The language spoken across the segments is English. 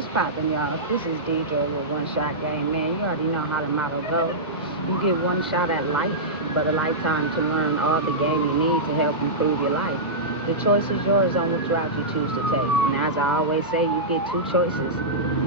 What's poppin', y'all? This is Deidre with One Shot Game. Man, you already know how the motto go. You get one shot at life, but a lifetime to learn all the game you need to help improve your life. The choice is yours on which route you choose to take. And as I always say, you get two choices.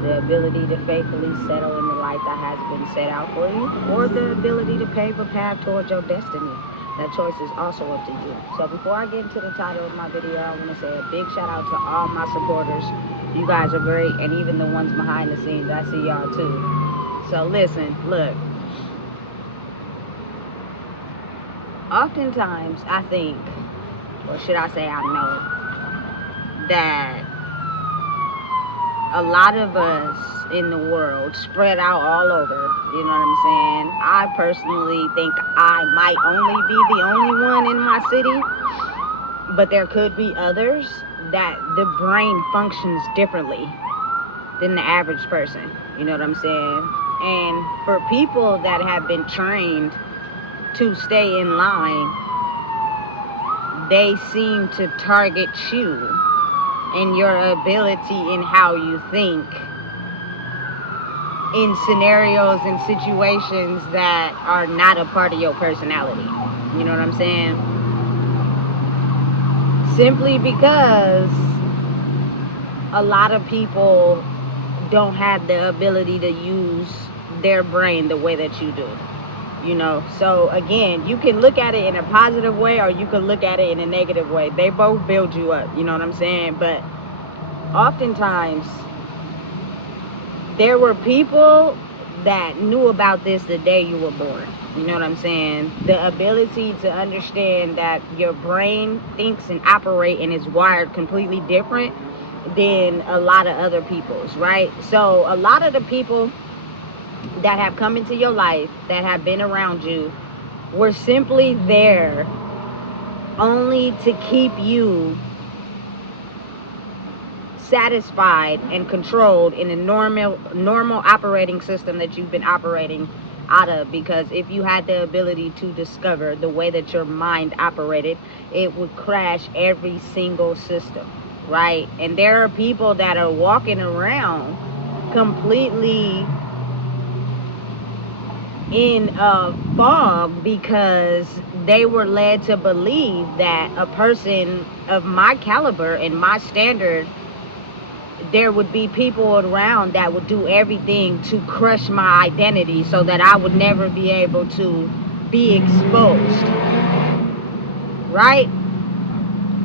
The ability to faithfully settle in the life that has been set out for you, or the ability to pave a path towards your destiny. That choice is also up to you. So before I get into the title of my video, I want to say a big shout out to all my supporters. You guys are great, and even the ones behind the scenes, I see y'all too. So listen, look. Oftentimes, I think, or should I say I know, that a lot of us in the world spread out all over, you know what I'm saying? I personally think I might only be the only one in my city, but there could be others that the brain functions differently than the average person, you know what I'm saying? And for people that have been trained to stay in line, they seem to target you and your ability in how you think in scenarios and situations that are not a part of your personality. You know what I'm saying? Simply because a lot of people don't have the ability to use their brain the way that you do. You know, so again, you can look at it in a positive way, or you can look at it in a negative way. They both build you up, you know what I'm saying? But oftentimes, there were people that knew about this the day you were born. You know what I'm saying? The ability to understand that your brain thinks and operates and is wired completely different than a lot of other people's, right? So a lot of the people that have come into your life, that have been around you, were simply there only to keep you satisfied and controlled in a normal operating system that you've been operating out of. Because if you had the ability to discover the way that your mind operated, it would crash every single system, right? And there are people that are walking around completely in a fog because they were led to believe that a person of my caliber and my standard, there would be people around that would do everything to crush my identity so that I would never be able to be exposed, right?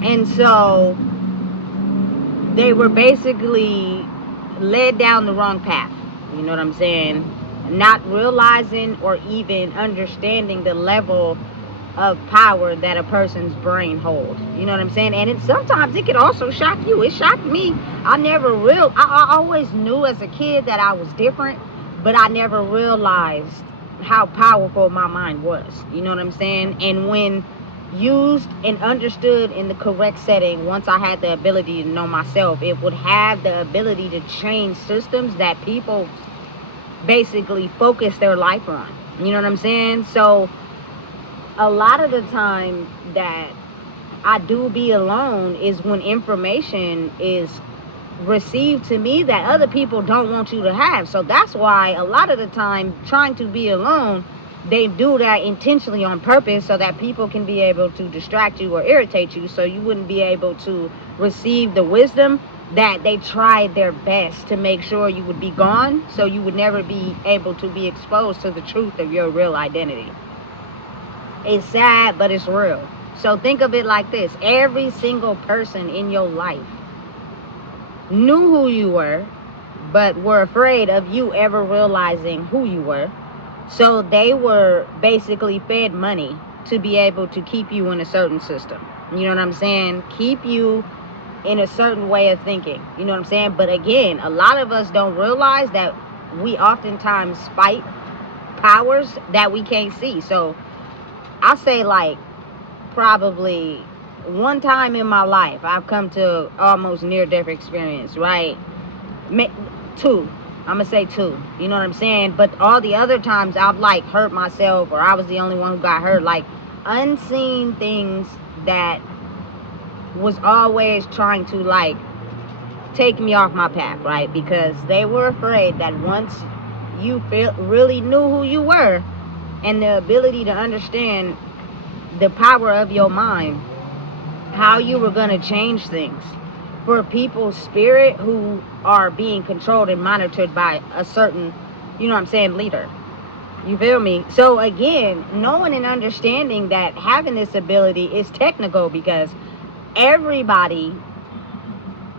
And so they were basically led down the wrong path, you know what I'm saying? Not realizing or even understanding the level of power that a person's brain holds. You know what I'm saying? And sometimes it can also shock you. It shocked me. I always knew as a kid that I was different, but I never realized how powerful my mind was. You know what I'm saying? And when used and understood in the correct setting, once I had the ability to know myself, it would have the ability to change systems that people basically focus their life on. You know what I'm saying? So a lot of the time that I do be alone is when information is received to me that other people don't want you to have. So that's why a lot of the time trying to be alone, they do that intentionally on purpose so that people can be able to distract you or irritate you, so you wouldn't be able to receive the wisdom that they tried their best to make sure you would be gone, so you would never be able to be exposed to the truth of your real identity. It's sad, but it's real. So think of it like this. Every single person in your life knew who you were, but were afraid of you ever realizing who you were. So they were basically fed money to be able to keep you in a certain system. You know what I'm saying? Keep you in a certain way of thinking. You know what I'm saying? But again, a lot of us don't realize that we oftentimes fight powers that we can't see. So I say, like, probably one time in my life I've come to almost near-death experience, right? Two. I'm gonna say two. You know what I'm saying? But all the other times I've like hurt myself, or I was the only one who got hurt. Like unseen things that was always trying to like take me off my path, right? Because they were afraid that once you really knew who you were and the ability to understand the power of your mind, how you were going to change things for people's spirit who are being controlled and monitored by a certain, leader. You feel me? So again, knowing and understanding that having this ability is technical, because everybody,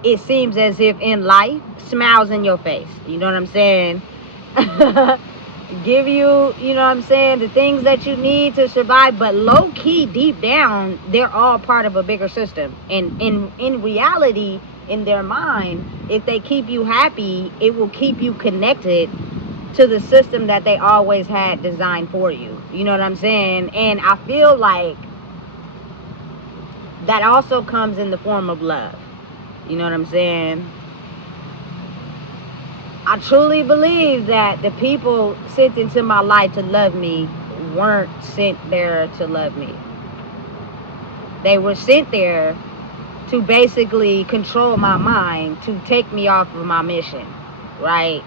it seems as if in life, smiles in your face. You know what I'm saying? Give you, the things that you need to survive, but low key, deep down, they're all part of a bigger system. And in reality, in their mind, if they keep you happy, it will keep you connected to the system that they always had designed for you. You know what I'm saying? And I feel like that also comes in the form of love. You know what I'm saying? I truly believe that the people sent into my life to love me weren't sent there to love me. They were sent there to basically control my mind, to take me off of my mission, right?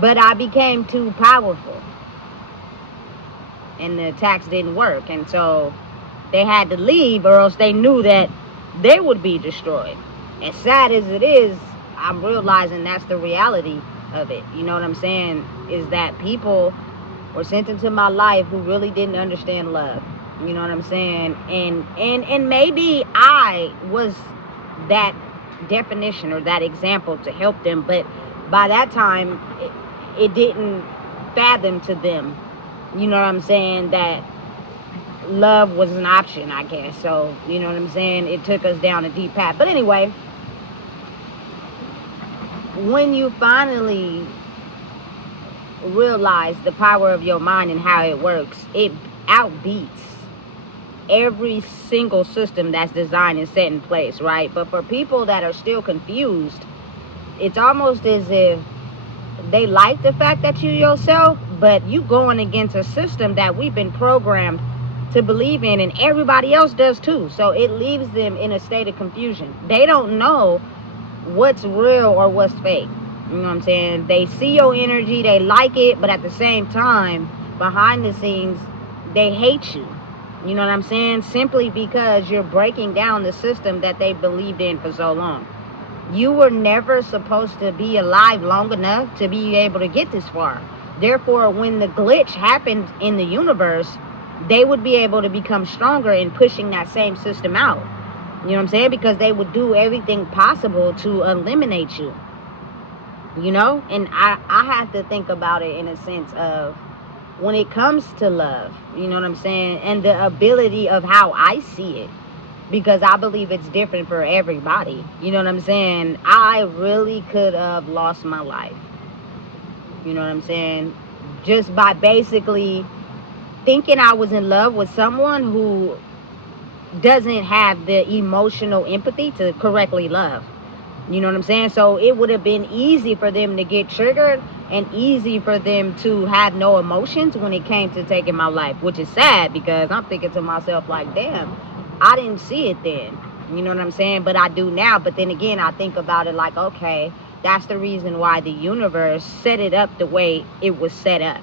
But I became too powerful, and the attacks didn't work, and so they had to leave, or else they knew that they would be destroyed. As sad as it is, I'm realizing that's the reality of it. You know what I'm saying? Is that people were sent into my life who really didn't understand love. You know what I'm saying? And maybe I was that definition or that example to help them, but by that time, it didn't fathom to them, you know what I'm saying, that love was an option, I guess. So, you know what I'm saying? It took us down a deep path. But anyway, when you finally realize the power of your mind and how it works, it outbeats every single system that's designed and set in place, right? But for people that are still confused, it's almost as if they like the fact that you yourself, but you going against a system that we've been programmed to believe in, and everybody else does too. So it leaves them in a state of confusion. They don't know what's real or what's fake. You know what I'm saying? They see your energy, they like it, but at the same time, behind the scenes, they hate you. You know what I'm saying? Simply because you're breaking down the system that they believed in for so long. You were never supposed to be alive long enough to be able to get this far. Therefore, when the glitch happened in the universe, they would be able to become stronger in pushing that same system out. You know what I'm saying? Because they would do everything possible to eliminate you. You know? And I have to think about it in a sense of when it comes to love, you know what I'm saying? And the ability of how I see it. Because I believe it's different for everybody. You know what I'm saying? I really could have lost my life. You know what I'm saying? Just by basically thinking I was in love with someone who doesn't have the emotional empathy to correctly love. You know what I'm saying? So it would have been easy for them to get triggered and easy for them to have no emotions when it came to taking my life, which is sad because I'm thinking to myself like, damn, I didn't see it then. You know what I'm saying? But I do now. But then again, I think about it like, okay, that's the reason why the universe set it up the way it was set up.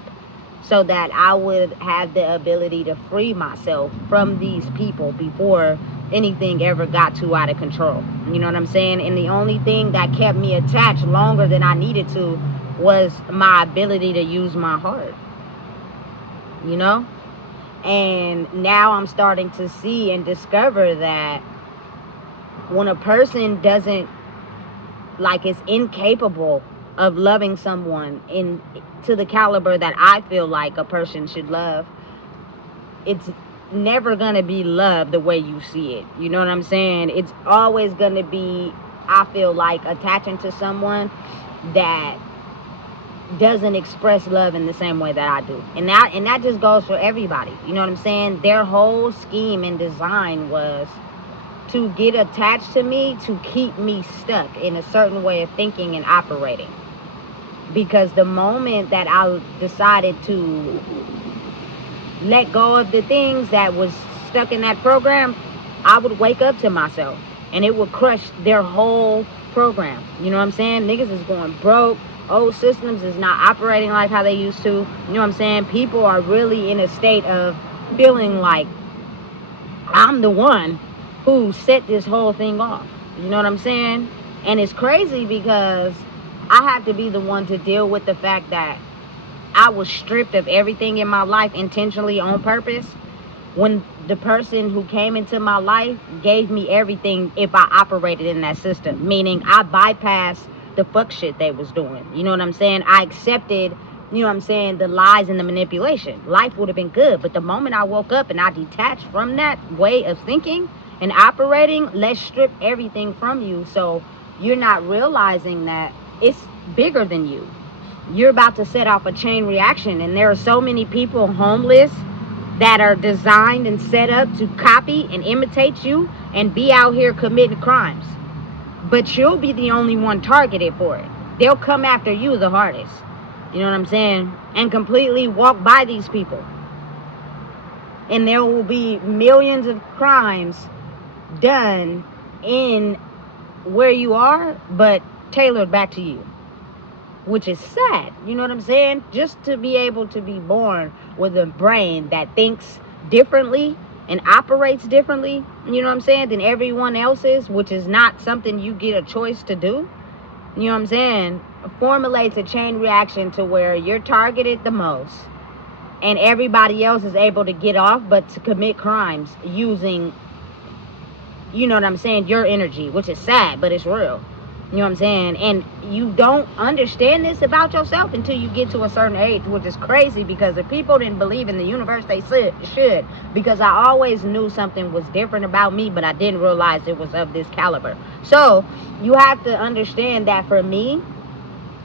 So that I would have the ability to free myself from these people before anything ever got too out of control. You know what I'm saying? And the only thing that kept me attached longer than I needed to was my ability to use my heart. You know? And now I'm starting to see and discover that when a person doesn't, like, is incapable of loving someone to the caliber that I feel like a person should love, it's never going to be love the way you see it. You know what I'm saying? It's always going to be, I feel like, attaching to someone that doesn't express love in the same way that I do. And that just goes for everybody. You know what I'm saying? Their whole scheme and design was to get attached to me, to keep me stuck in a certain way of thinking and operating. Because the moment that I decided to let go of the things that was stuck in that program, I would wake up to myself and it would crush their whole program. You know what I'm saying? Niggas is going broke. Old systems is not operating like how they used to. You know what I'm saying? People are really in a state of feeling like I'm the one who set this whole thing off. You know what I'm saying? And it's crazy because I have to be the one to deal with the fact that I was stripped of everything in my life intentionally on purpose, when the person who came into my life gave me everything if I operated in that system. Meaning I bypassed the fuck shit they was doing. You know what I'm saying? I accepted, you know what I'm saying, the lies and the manipulation. Life would have been good. But the moment I woke up and I detached from that way of thinking and operating, let's strip everything from you. So you're not realizing that it's bigger than you. You're about to set off a chain reaction. And there are so many people homeless that are designed and set up to copy and imitate you and be out here committing crimes. But you'll be the only one targeted for it. They'll come after you the hardest. You know what I'm saying? And completely walk by these people. And there will be millions of crimes done in where you are, but tailored back to you. Which is sad. You know what I'm saying? Just to be able to be born with a brain that thinks differently and operates differently, you know what I'm saying, than everyone else's, which is not something you get a choice to do. You know what I'm saying? Formulates a chain reaction to where you're targeted the most and everybody else is able to get off but to commit crimes using, you know what I'm saying, your energy, which is sad, but it's real. You know what I'm saying? And you don't understand this about yourself until you get to a certain age, which is crazy because if people didn't believe in the universe, they should. Because I always knew something was different about me, but I didn't realize it was of this caliber. So you have to understand that for me,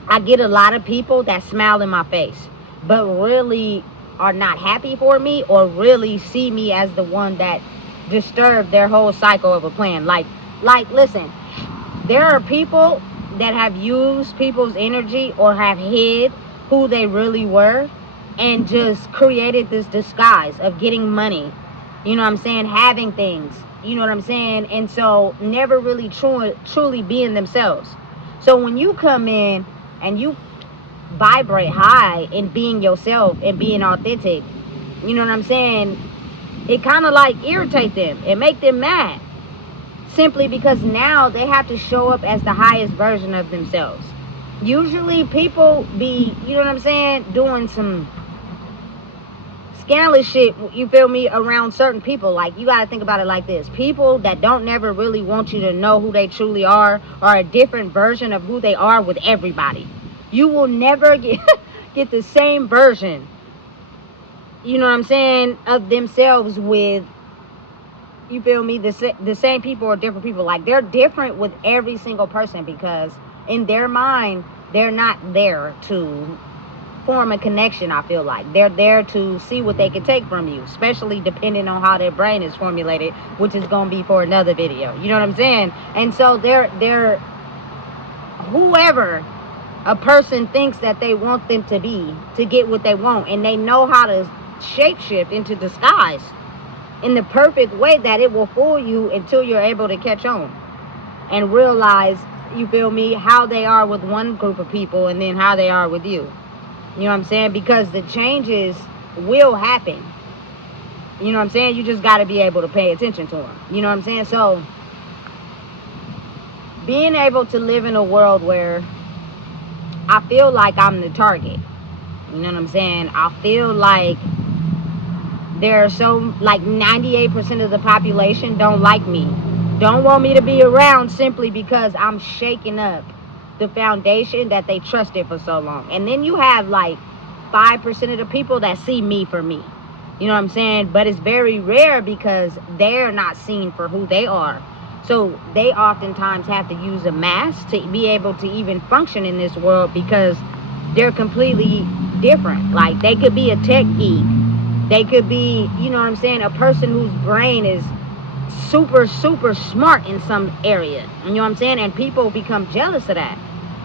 I get a lot of people that smile in my face, but really are not happy for me or really see me as the one that disturbed their whole cycle of a plan. Like, listen. There are people that have used people's energy or have hid who they really were and just created this disguise of getting money, you know what I'm saying, having things, you know what I'm saying, and so never really truly being themselves. So when you come in and you vibrate high in being yourself and being authentic, you know what I'm saying, it kind of like irritate them and make them mad. Simply because now they have to show up as the highest version of themselves. Usually people be, you know what I'm saying, doing some scandalous shit, you feel me, around certain people. Like, you gotta think about it like this. People that don't never really want you to know who they truly are a different version of who they are with everybody. You will never get the same version, you know what I'm saying, of themselves with, you feel me, the same people or different people. Like, they're different with every single person because in their mind, they're not there to form a connection, I feel like. They're there to see what they can take from you, especially depending on how their brain is formulated, which is going to be for another video. You know what I'm saying? And so they're whoever a person thinks that they want them to be to get what they want, and they know how to shapeshift into disguise in the perfect way that it will fool you until you're able to catch on and realize, you feel me, how they are with one group of people and then how they are with you. You know what I'm saying? Because the changes will happen. You know what I'm saying? You just got to be able to pay attention to them. You know what I'm saying? So being able to live in a world where I feel like I'm the target. You know what I'm saying? I feel like there are like 98% of the population don't like me, don't want me to be around simply because I'm shaking up the foundation that they trusted for so long. And then you have like 5% of the people that see me for me. You know what I'm saying? But it's very rare because they're not seen for who they are. So they oftentimes have to use a mask to be able to even function in this world because they're completely different. Like, they could be a tech geek. They could be, you know what I'm saying, a person whose brain is super, super smart in some area. You know what I'm saying? And people become jealous of that.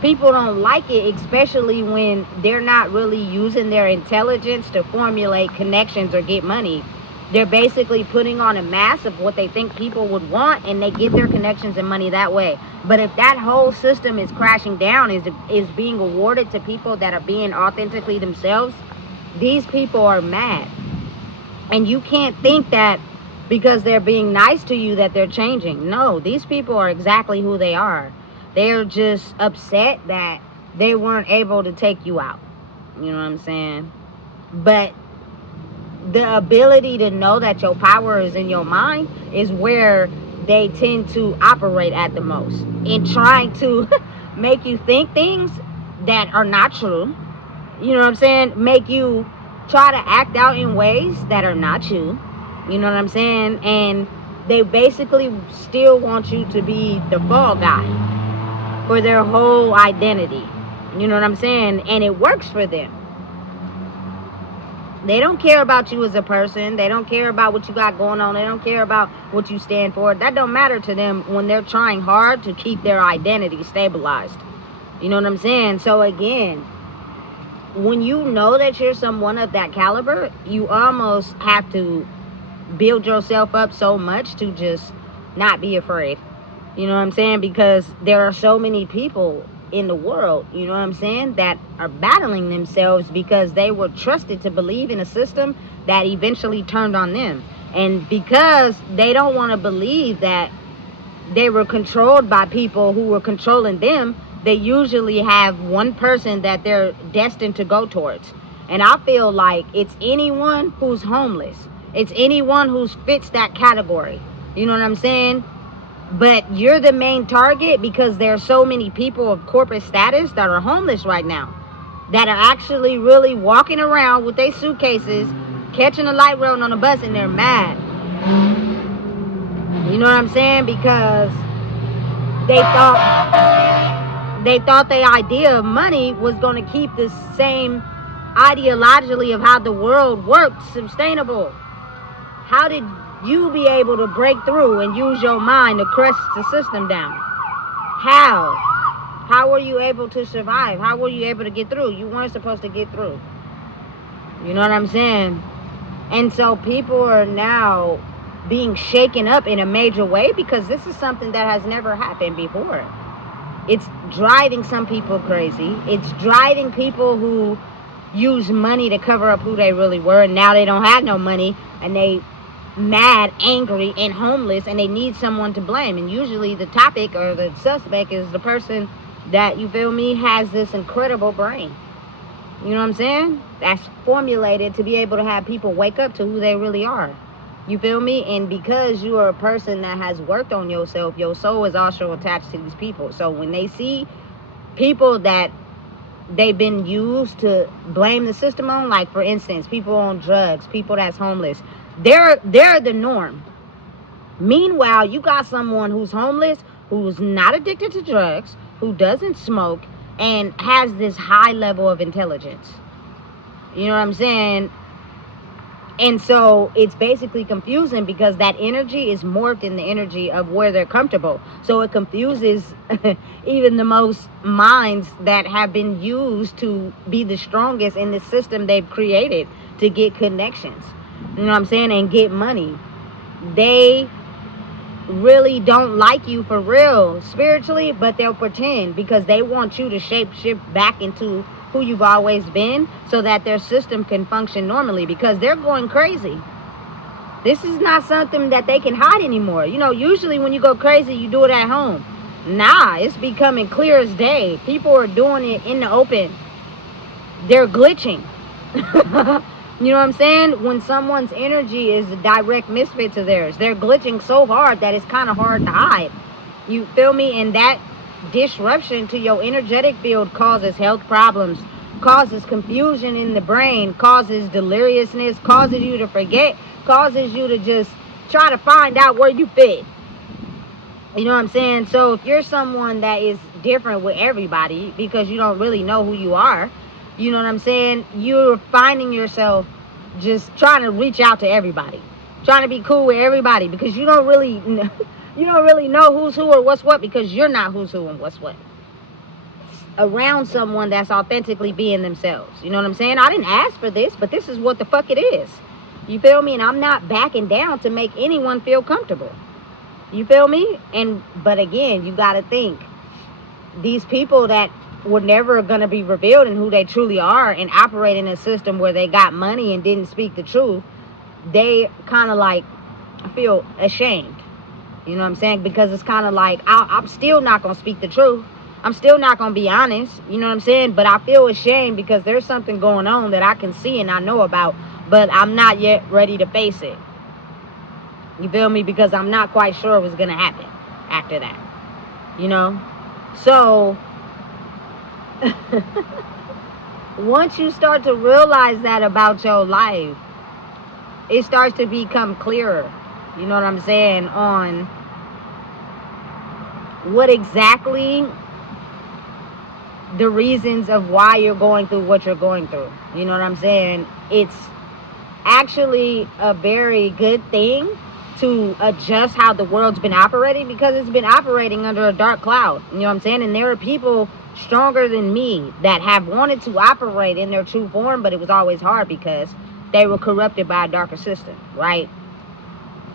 People don't like it, especially when they're not really using their intelligence to formulate connections or get money. They're basically putting on a mask of what they think people would want, and they get their connections and money that way. But if that whole system is crashing down, is being awarded to people that are being authentically themselves, these people are mad. And you can't think that because they're being nice to you that they're changing. No, these people are exactly who they are. They're just upset that they weren't able to take you out. You know what I'm saying? But the ability to know that your power is in your mind is where they tend to operate at the most, in trying to make you think things that are not true. You know what I'm saying? Make you try to act out in ways that are not you. You know what I'm saying? And they basically still want you to be the fall guy for their whole identity. You know what I'm saying? And it works for them. They don't care about you as a person. They don't care about what you got going on. They don't care about what you stand for. That don't matter to them when they're trying hard to keep their identity stabilized. You know what I'm saying? So again, when you know that you're someone of that caliber, you almost have to build yourself up so much to just not be afraid. You know what I'm saying? Because there are so many people in the world, you know what I'm saying, that are battling themselves because they were trusted to believe in a system that eventually turned on them. And because they don't want to believe that they were controlled by people who were controlling them, they usually have one person that they're destined to go towards. And I feel like it's anyone who's homeless. It's anyone who fits that category. You know what I'm saying? But you're the main target because there are so many people of corporate status that are homeless right now, that are actually really walking around with their suitcases, catching a light rail on a bus, and they're mad. You know what I'm saying? Because they thought the idea of money was going to keep the same ideologically of how the world works sustainable. How did you be able to break through and use your mind to crush the system down? How were you able to survive? How were you able to get through? You weren't supposed to get through. You know what I'm saying? And so people are now being shaken up in a major way because this is something that has never happened before. It's driving some people crazy. It's driving people who use money to cover up who they really were, and now they don't have no money, and they mad, angry, and homeless, and they need someone to blame. And usually the topic or the suspect is the person that, you feel me, has this incredible brain. You know what I'm saying? That's formulated to be able to have people wake up to who they really are. You feel me? And because you are a person that has worked on yourself, your soul is also attached to these people. So when they see people that they've been used to blame the system on, like for instance, people on drugs, people that's homeless, they're the norm. Meanwhile, you got someone who's homeless, who's not addicted to drugs, who doesn't smoke, and has this high level of intelligence. You know what I'm saying? And so it's basically confusing because that energy is morphed in the energy of where they're comfortable. So it confuses even the most minds that have been used to be the strongest in the system they've created to get connections. You know what I'm saying? And get money. They really don't like you for real spiritually, but they'll pretend because they want you to shape shift back into who you've always been so that their system can function normally, because they're going crazy. This is not something that they can hide anymore. You know, usually when you go crazy, you do it at home. Nah, it's becoming clear as day. People are doing it in the open. They're glitching. You know what I'm saying? When someone's energy is a direct misfit to theirs, they're glitching so hard that it's kind of hard to hide. You feel me? And that disruption to your energetic field causes health problems, causes confusion in the brain, causes deliriousness, causes you to forget, causes you to just try to find out where you fit. You know what I'm saying? So if you're someone that is different with everybody because you don't really know who you are, you know what I'm saying, you're finding yourself just trying to reach out to everybody, trying to be cool with everybody, because you don't really know who's who or what's what, because you're not who's who and what's what around someone that's authentically being themselves. You know what I'm saying? I didn't ask for this, but this is what the fuck it is. You feel me? And I'm not backing down to make anyone feel comfortable. You feel me? But again, you got to think, these people that were never going to be revealed in who they truly are and operate in a system where they got money and didn't speak the truth, they kind of like feel ashamed. You know what I'm saying? Because it's kind of like, I'm still not going to speak the truth. I'm still not going to be honest. You know what I'm saying? But I feel ashamed because there's something going on that I can see and I know about, but I'm not yet ready to face it. You feel me? Because I'm not quite sure what's going to happen after that. You know? So, once you start to realize that about your life, it starts to become clearer. You know what I'm saying? On what exactly the reasons of why you're going through what you're going through. You know what I'm saying? It's actually a very good thing to adjust how the world's been operating, because it's been operating under a dark cloud. You know what I'm saying? And there are people stronger than me that have wanted to operate in their true form, but it was always hard because they were corrupted by a darker system, right?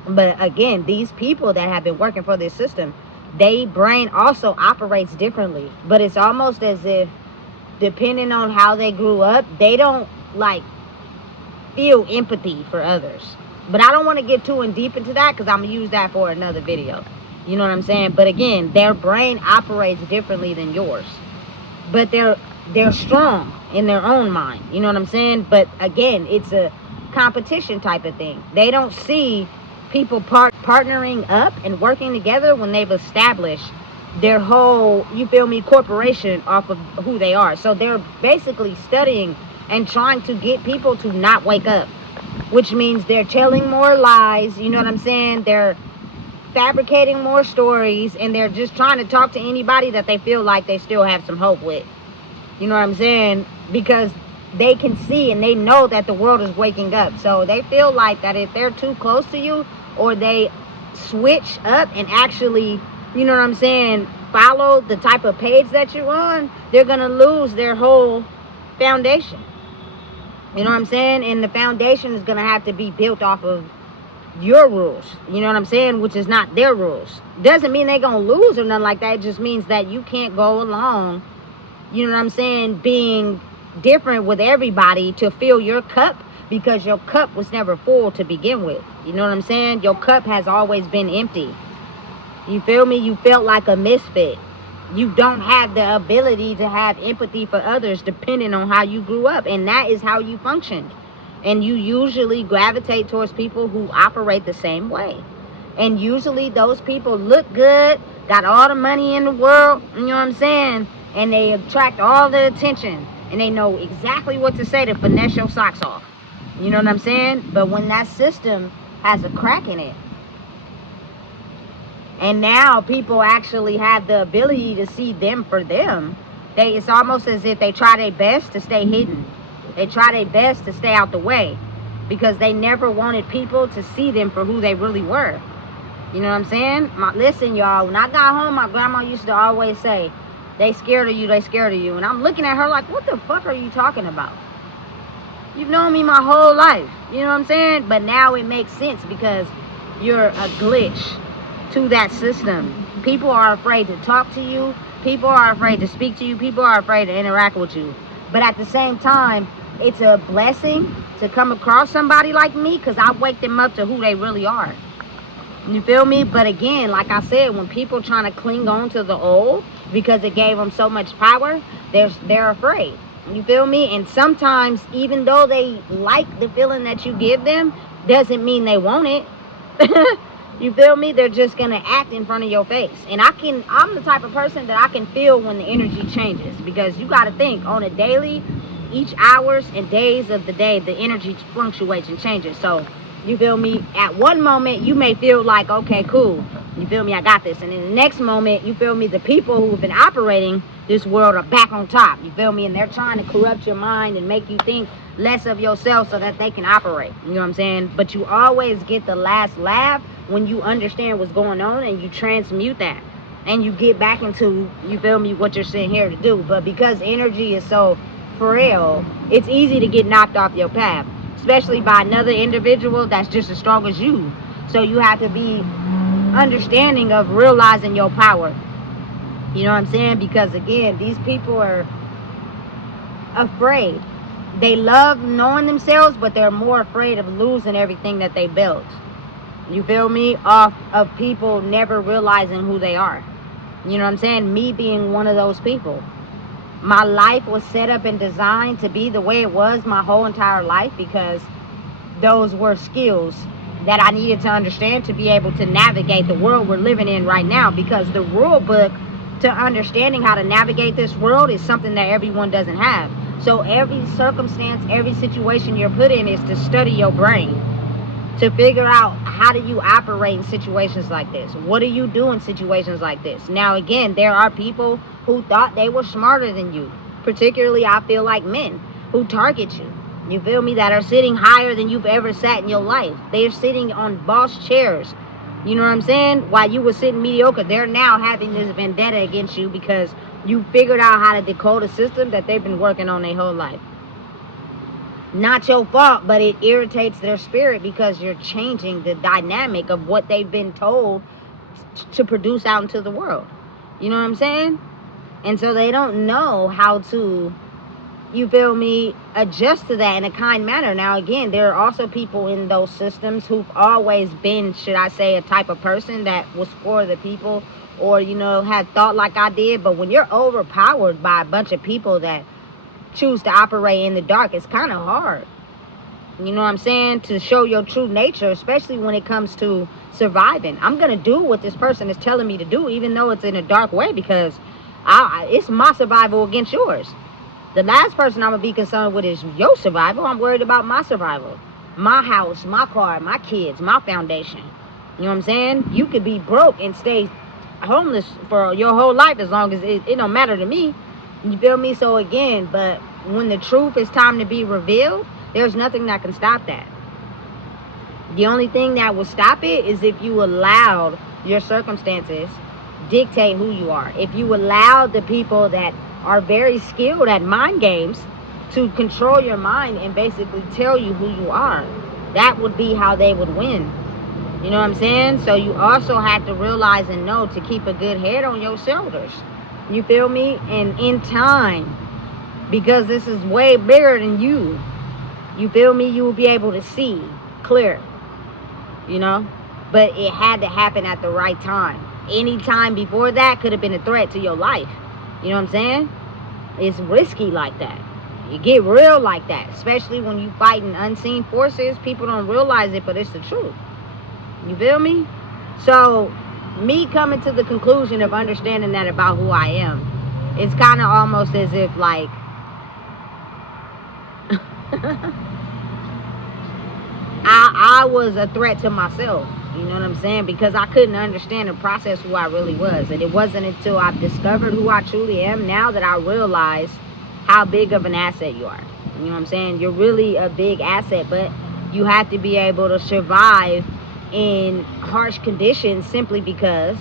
But again, these people that have been working for this system, their brain also operates differently. But it's almost as if, depending on how they grew up, they don't like feel empathy for others. But I don't want to get too in deep into that because I'm going to use that for another video. You know what I'm saying? But again, their brain operates differently than yours. But they're strong in their own mind. You know what I'm saying? But again, it's a competition type of thing. They don't see people partnering up and working together when they've established their whole, you feel me, corporation off of who they are. So they're basically studying and trying to get people to not wake up, which means they're telling more lies. You know what I'm saying? They're fabricating more stories, and they're just trying to talk to anybody that they feel like they still have some hope with. You know what I'm saying? Because they can see and they know that the world is waking up. So they feel like that if they're too close to you, or they switch up and actually, you know what I'm saying, follow the type of page that you're on, they're going to lose their whole foundation. You know what I'm saying? And the foundation is going to have to be built off of your rules. You know what I'm saying? Which is not their rules. Doesn't mean they're going to lose or nothing like that. It just means that you can't go along, you know what I'm saying, being different with everybody to fill your cup, because your cup was never full to begin with. You know what I'm saying? Your cup has always been empty. You feel me? You felt like a misfit. You don't have the ability to have empathy for others depending on how you grew up. And that is how you functioned. And you usually gravitate towards people who operate the same way. And usually those people look good, got all the money in the world, you know what I'm saying? And they attract all the attention. And they know exactly what to say to finesse your socks off. You know what I'm saying? But when that system has a crack in it, and now people actually have the ability to see them for them, it's almost as if they try their best to stay hidden. They try their best to stay out the way, because they never wanted people to see them for who they really were. You know what I'm saying? Listen, y'all, when I got home, my grandma used to always say, they scared of you, they scared of you. And I'm looking at her like, what the fuck are you talking about? You've known me my whole life. You know what I'm saying? But now it makes sense, because you're a glitch to that system. People are afraid to talk to you. People are afraid to speak to you. People are afraid to interact with you. But at the same time, it's a blessing to come across somebody like me, because I wake them up to who they really are. You feel me? But again, like I said, when people trying to cling on to the old because it gave them so much power, they're afraid. You feel me? And sometimes, even though they like the feeling that you give them, doesn't mean they want it. You feel me? They're just going to act in front of your face. And I'm the type of person that I can feel when the energy changes. Because you got to think, on a daily, each hours and days of the day, the energy fluctuates and changes. So, you feel me? At one moment, you may feel like, okay, cool. You feel me? I got this. And in the next moment, you feel me? The people who have been operating this world are back on top. You feel me? And they're trying to corrupt your mind and make you think less of yourself so that they can operate. You know what I'm saying? But you always get the last laugh when you understand what's going on and you transmute that. And you get back into, you feel me, what you're sitting here to do. But because energy is so frail, it's easy to get knocked off your path. especially by another individual that's just as strong as you. So you have to be understanding of realizing your power. You know what I'm saying? Because again, these people are afraid. They love knowing themselves, but they're more afraid of losing everything that they built. You feel me? Off of people never realizing who they are. You know what I'm saying? Me being one of those people. My life was set up and designed to be the way it was my whole entire life, because those were skills that I needed to understand to be able to navigate the world we're living in right now. Because the rule book to understanding how to navigate this world is something that everyone doesn't have. So every circumstance, every situation you're put in is to study your brain, to figure out how do you operate in situations like this. What do you do in situations like this? Now again, there are people who thought they were smarter than you, particularly I feel like men who target you. You feel me? That are sitting higher than you've ever sat in your life. They're sitting on boss chairs. You know what I'm saying? While you were sitting mediocre, they're now having this vendetta against you because you figured out how to decode a system that they've been working on their whole life. Not your fault, but it irritates their spirit because you're changing the dynamic of what they've been told to produce out into the world. You know what I'm saying? And so they don't know how to, you feel me, adjust to that in a kind manner. Now again, there are also people in those systems who've always been, should I say, a type of person that was for the people, or, you know, had thought like I did. But when you're overpowered by a bunch of people that choose to operate in the dark, it's kind of hard, you know what I'm saying, to show your true nature, especially when it comes to surviving. I'm gonna do what this person is telling me to do, even though it's in a dark way, because it's my survival against yours. The last person I'm gonna be concerned with is your survival. I'm worried about my survival, my house, my car, my kids, my foundation. You know what I'm saying? You could be broke and stay homeless for your whole life, as long as it don't matter to me. You feel me? So again, but when the truth is time to be revealed, there's nothing that can stop that. The only thing that will stop it is if you allowed your circumstances dictate who you are. If you allow the people that are very skilled at mind games to control your mind and basically tell you who you are, that would be how they would win. You know what I'm saying? So you also have to realize and know to keep a good head on your shoulders. You feel me? And in time, because this is way bigger than you, you feel me, you will be able to see clear, you know? But it had to happen at the right time. Any time before that could have been a threat to your life. You know what I'm saying? It's risky like that. You get real like that, especially when you fighting unseen forces. People don't realize it, but it's the truth. You feel me? So me coming to the conclusion of understanding that about who I am, it's kind of almost as if like I was a threat to myself. You know what I'm saying? Because I couldn't understand and process who I really was. And it wasn't until I discovered who I truly am now that I realized how big of an asset you are. You know what I'm saying? You're really a big asset, but you have to be able to survive in harsh conditions, simply because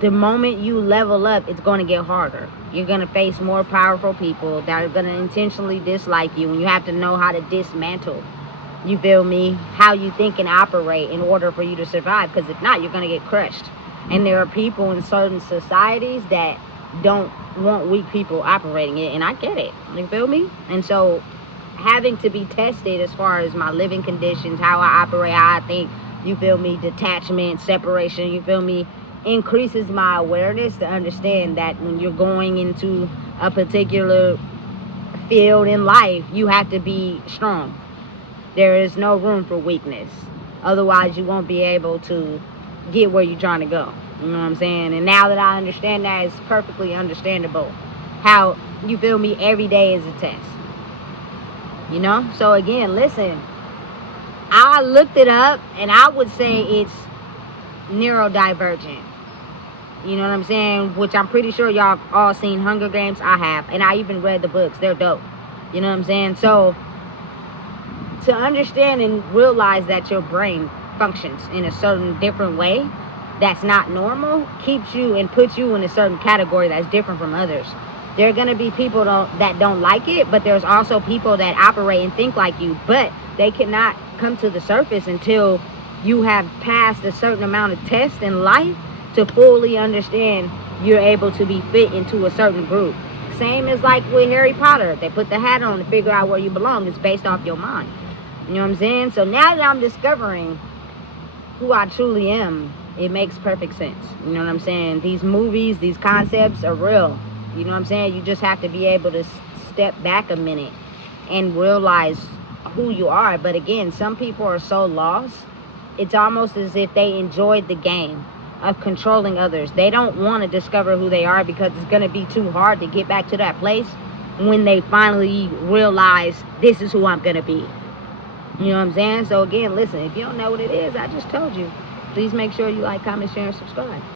the moment you level up, it's going to get harder. You're going to face more powerful people that are going to intentionally dislike you, and you have to know how to dismantle, you feel me, how you think and operate in order for you to survive, because if not, you're going to get crushed. And there are people in certain societies that don't want weak people operating it, and I get it, you feel me? And so having to be tested as far as my living conditions, how I operate, how I think, you feel me, detachment, separation, you feel me, increases my awareness to understand that when you're going into a particular field in life, you have to be strong. There is no room for weakness. Otherwise, you won't be able to get where you're trying to go. You know what I'm saying? And now that I understand that, it's perfectly understandable how, you feel me, every day is a test. You know? So again, listen, I looked it up, and I would say it's neurodivergent. You know what I'm saying? Which I'm pretty sure y'all all seen Hunger Games. I have. And I even read the books. They're dope. You know what I'm saying? So to understand and realize that your brain functions in a certain different way that's not normal keeps you and puts you in a certain category that's different from others. There are going to be people that don't like it, but there's also people that operate and think like you, but they cannot come to the surface until you have passed a certain amount of tests in life to fully understand you're able to be fit into a certain group. Same as like with Harry Potter. They put the hat on to figure out where you belong. It's based off your mind. You know what I'm saying? So now that I'm discovering who I truly am, it makes perfect sense. You know what I'm saying? These movies, these concepts are real. You know what I'm saying? You just have to be able to step back a minute and realize who you are. But again, some people are so lost, it's almost as if they enjoyed the game of controlling others. They don't want to discover who they are because it's going to be too hard to get back to that place when they finally realize this is who I'm going to be. You know what I'm saying? So again, listen, if you don't know what it is, I just told you. Please make sure you like, comment, share, and subscribe.